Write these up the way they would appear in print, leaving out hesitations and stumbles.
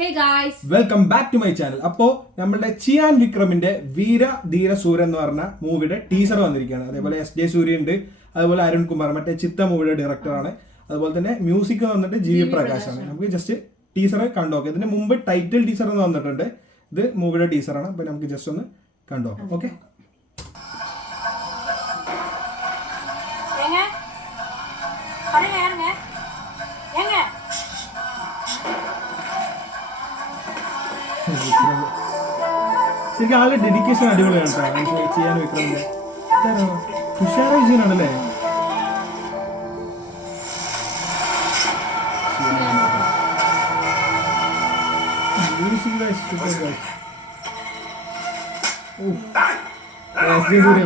Hey guys, welcome back to my channel. അപ്പോൾ നമ്മുടെ ചിയാൻ വിക്രമിന്റെ വീര ധീര സൂര്യ എന്ന് പറഞ്ഞ മൂവിയുടെ ടീസർ വന്നിരിക്കുകയാണ്. അതേപോലെ SJ സൂര്യ ഉണ്ട്, അതുപോലെ അരുൺ കുമാർ മറ്റേ ചിത്ത മൂവിയുടെ ഡയറക്ടറാണ്. അതുപോലെ തന്നെ മ്യൂസിക് വന്നിട്ട് GV പ്രകാശാണ്. നമുക്ക് ജസ്റ്റ് ടീസർ കണ്ടോക്കാം. ഇതിന് മുമ്പ് ടൈറ്റിൽ ടീസർ എന്ന് വന്നിട്ടുണ്ട്. ഇത് മൂവിയുടെ ടീസറാണ്. അപ്പോൾ നമുക്ക് ജസ്റ്റ് ഒന്ന് കണ്ടോക്കാം. ഓക്കെ, ശരിക്കും ആളുടെ ഡെഡിക്കേഷൻ അടിപൊളിയാണ് കേട്ടോ. ചെയ്യാൻ വിക്രമിന്റെ ഉഷാറായി ചെയ്യാനാണല്ലേ.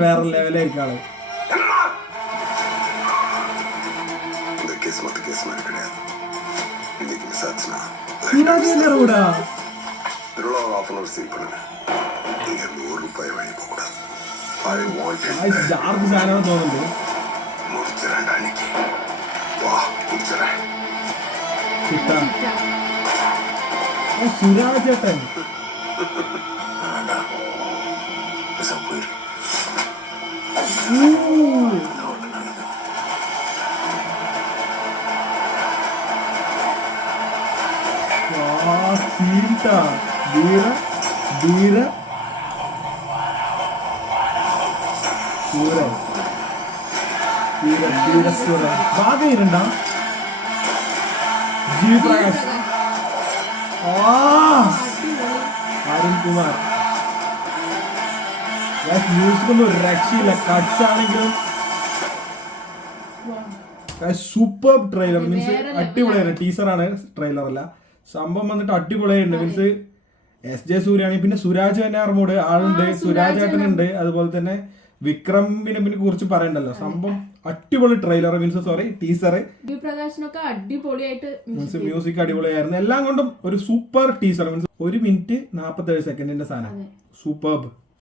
വേറെ ലെവലായിരിക്കും ആള്. കൂടാ ജാർജ് സാധനം തോന്നുന്നുണ്ട്. സുരാജ് ചേട്ടൻ വീര ധീര സൂരൻ വീര ധീര സൂരൻ ബാగా ഇരുണ്ട GV പ്രകാശ് അരുൺ കുമാർ. മ്യൂസിക് ഒന്നും ഒരു രക്ഷയില്ല. കട്ട്സ് ആണെങ്കിലും സൂപ്പർ ട്രെയിലർ. മീൻസ് അടിപൊളിയാണ്. ടീസറാണ്, ട്രെയിലർ അല്ല. സംഭവം വന്നിട്ട് അടിപൊളിയായിട്ടുണ്ട്. മീൻസ് SJ സൂര്യാണെങ്കിൽ പിന്നെ സുരാജ് വെഞ്ഞാറമൂട് ആളുണ്ട്, സുരാജ് ഏട്ടനുണ്ട്, അതുപോലെ തന്നെ വിക്രമിനെ കുറിച്ച് പറയണ്ടല്ലോ. സംഭവം അടിപൊളി ട്രെയിലർ, മീൻസ് സോറി ടീസർ. പ്രകാശനൊക്കെ അടിപൊളിയായിട്ട് മ്യൂസിക് അടിപൊളിയായിരുന്നു. എല്ലാം കൊണ്ടും ഒരു സൂപ്പർ ടീസർ. മീൻസ് 1 മിനിറ്റ് 47 സെക്കൻഡിന്റെ സാധനം. സൂപ്പർബ്.